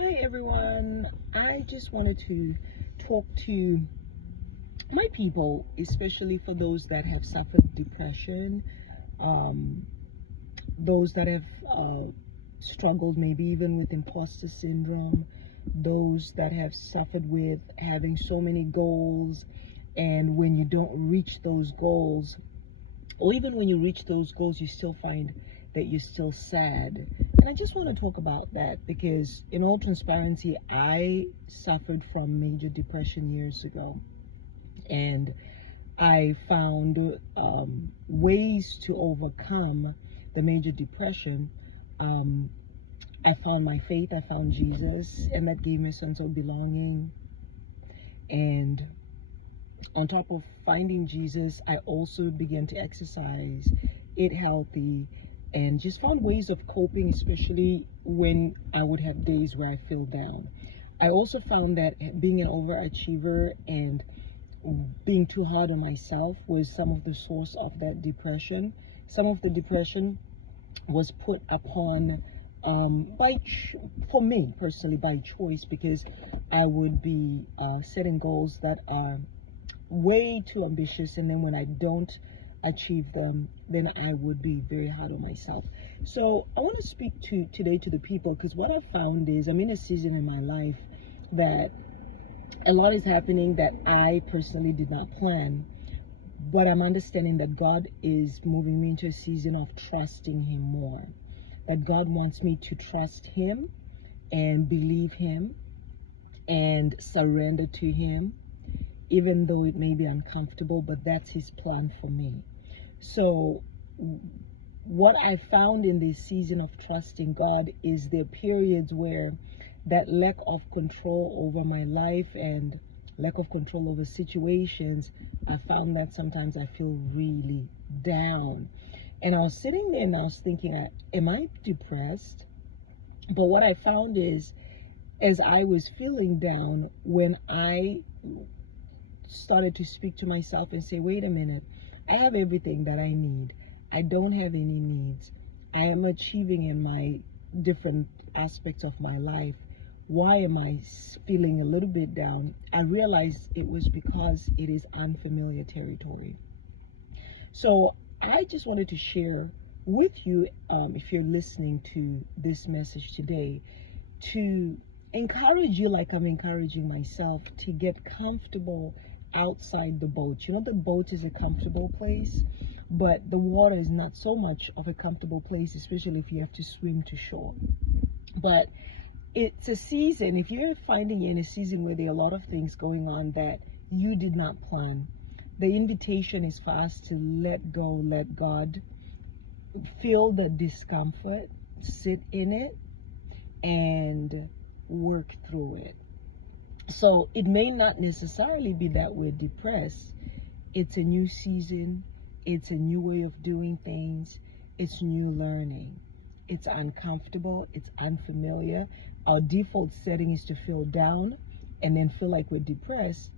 Hi everyone. I just wanted to talk to my people, especially for those that have suffered depression, um, those that have struggled maybe even with imposter syndrome, those that have suffered with having so many goals, and when you don't reach those goals, or even when you reach those goals, you still find that you're still sad. And I just want to talk about that because, in all transparency, I suffered from major depression years ago. And I found ways to overcome the major depression. Um, I found my faith, I found Jesus, and that gave me a sense of belonging. And on top of finding Jesus, I also began to exercise, eat healthy, and just found ways of coping, especially when I would have days where I feel down. I also found that being an overachiever and being too hard on myself was some of the source of that depression. Some of the depression was put upon for me personally by choice, because I would be setting goals that are way too ambitious, and then when I don't achieve them, then I would be very hard on myself. So I want to speak to today to the people, because what I've found is I'm in a season in my life that a lot is happening that I personally did not plan, but I'm understanding that God is moving me into a season of trusting Him more, that God wants me to trust Him and believe Him and surrender to Him, even though it may be uncomfortable, but that's His plan for me. So what I found in this season of trusting God is there are periods where that lack of control over my life and lack of control over situations, I found that sometimes I feel really down. And I was sitting there and I was thinking, am I depressed? But what I found is, as I was feeling down, when I started to speak to myself and say, wait a minute, I have everything that I need. I don't have any needs. I am achieving in my different aspects of my life. Why am I feeling a little bit down? I realized it was because it is unfamiliar territory. So I just wanted to share with you, if you're listening to this message today, to encourage you like I'm encouraging myself to get comfortable outside the boat. You know, the boat is a comfortable place, but the water is not so much of a comfortable place, especially if you have to swim to shore. But it's a season, if you're finding you're in a season where there are a lot of things going on that you did not plan, the invitation is for us to let go, let God, feel the discomfort, sit in it, and work through it. So it may not necessarily be that we're depressed. It's a new season. It's a new way of doing things. It's new learning. It's uncomfortable. It's unfamiliar. Our default setting is to feel down and then feel like we're depressed.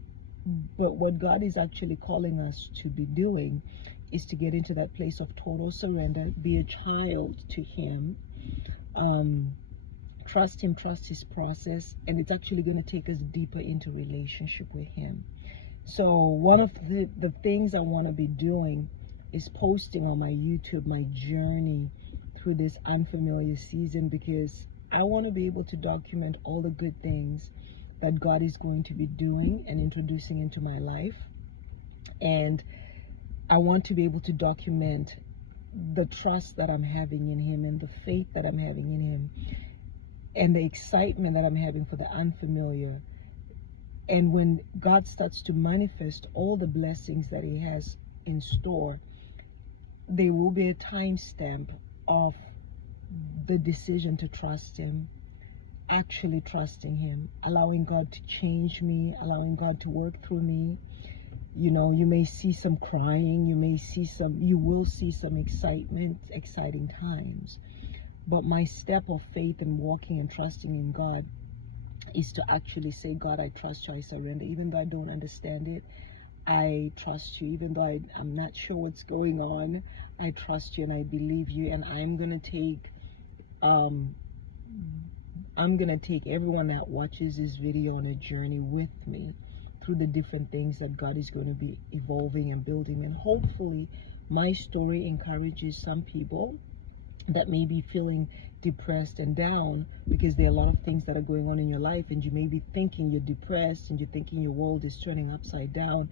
But what God is actually calling us to be doing is to get into that place of total surrender, be a child to Him, trust Him, trust His process, and it's actually going to take us deeper into relationship with Him. So one of the things I want to be doing is posting on my YouTube my journey through this unfamiliar season, because I want to be able to document all the good things that God is going to be doing and introducing into my life. And I want to be able to document the trust that I'm having in Him and the faith that I'm having in Him and the excitement that I'm having for the unfamiliar. And when God starts to manifest all the blessings that He has in store, there will be a timestamp of the decision to trust Him, actually trusting Him, allowing God to change me, allowing God to work through me. You know, you may see some crying, you will see some excitement, exciting times. But my step of faith in walking and trusting in God is to actually say, God, I trust you, I surrender. Even though I don't understand it, I trust you. Even though I'm not sure what's going on, I trust you and I believe you. And I'm going to take I'm going to take everyone that watches this video on a journey with me through the different things that God is going to be evolving and building. And hopefully my story encourages some people that may be feeling depressed and down because there are a lot of things that are going on in your life, and you may be thinking you're depressed and you're thinking your world is turning upside down.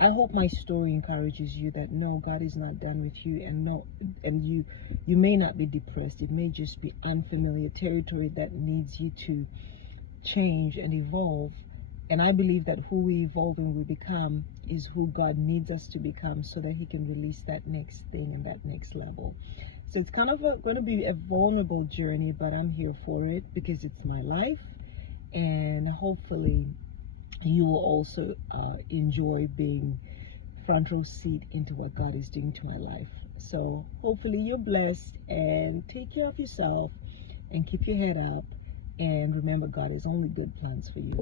I hope my story encourages you that no, God is not done with you, and you may not be depressed. It may just be unfamiliar territory that needs you to change and evolve. And I believe that who we evolve and we become is who God needs us to become, so that he can release that next thing and that next level. So it's kind of going to be a vulnerable journey, but I'm here for it because it's my life. And hopefully you will also enjoy being front row seat into what God is doing to my life. So hopefully you're blessed, and take care of yourself and keep your head up. And remember, God has only good plans for you.